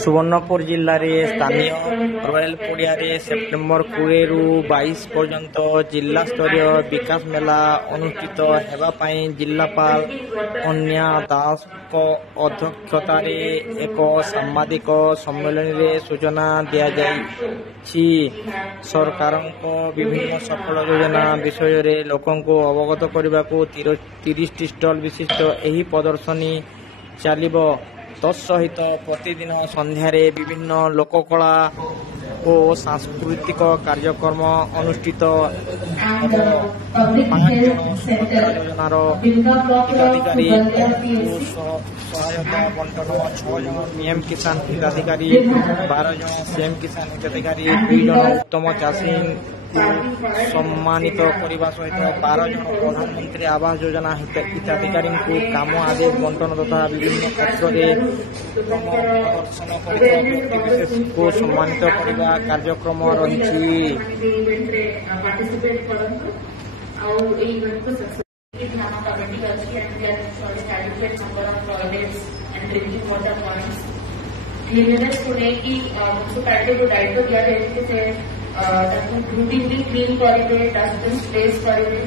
ସୁବର୍ଣ୍ଣପୁର ଜିଲ୍ଲାରେ ସ୍ଥାନୀୟ ରୟାଲ ପଡ଼ିଆରେ ସେପ୍ଟେମ୍ବର 20ରୁ 22 ପର୍ଯ୍ୟନ୍ତ ଜିଲ୍ଲାସ୍ତରୀୟ ବିକାଶ ମେଳା ଅନୁଷ୍ଠିତ ହେବା ପାଇଁ ଜିଲ୍ଲାପାଳ ଅନ୍ୟା ଦାସଙ୍କ ଅଧ୍ୟକ୍ଷତାରେ ଏକ ସାମ୍ବାଦିକ ସମ୍ମିଳନୀରେ ସୂଚନା ଦିଆଯାଇଛି। ସରକାରଙ୍କ ବିଭିନ୍ନ ସଫଳ ଯୋଜନା ବିଷୟରେ ଲୋକଙ୍କୁ ଅବଗତ କରିବାକୁ 30ଟି ଷ୍ଟଲ୍ ବିଶିଷ୍ଟ ଏହି ପ୍ରଦର୍ଶନୀ ଚାଲିବ। ତତ୍ସହିତ ପ୍ରତିଦିନ ସନ୍ଧ୍ୟାରେ ବିଭିନ୍ନ ଲୋକକଳା ଓ ସାଂସ୍କୃତିକ କାର୍ଯ୍ୟକ୍ରମ ଅନୁଷ୍ଠିତ ହେବ। 5 ଜଣ ସୁଭଦ୍ରା ଯୋଜନାର ହିତାଧିକାରୀଙ୍କୁ ସହାୟତା ବଣ୍ଟନ, 6 ଜଣ ପିଏମ୍ କିଷାନ ହିତାଧିକାରୀ, 12 ଜଣ ସିଏମ୍ କିଷାନ ହିତାଧିକାରୀ, 2 ଜଣ ଉତ୍ତମ ଚାଷୀଙ୍କୁ ସମ୍ମାନିତ କରିବା ସହିତ 12 ଜଣ ପ୍ରଧାନମନ୍ତ୍ରୀ ଆବାସ ଯୋଜନା ହିତାଧିକାରୀଙ୍କୁ କାମ ଆଦି ବଣ୍ଟନ ତଥା ବିଭିନ୍ନ କ୍ଷେତ୍ରରେ ଉତ୍ତମ ପ୍ରଦର୍ଶନ କରିଥିବା ବ୍ୟକ୍ତିବିଶେଷଙ୍କୁ ସମ୍ମାନିତ କରିବା କାର୍ଯ୍ୟକ୍ରମ ରହିଛି। ରୁଟିନଲି କ୍ଲିନ୍ କରିବେ, ଡଷ୍ଟବିନ୍ ପ୍ଲେସ୍ କରିବେ।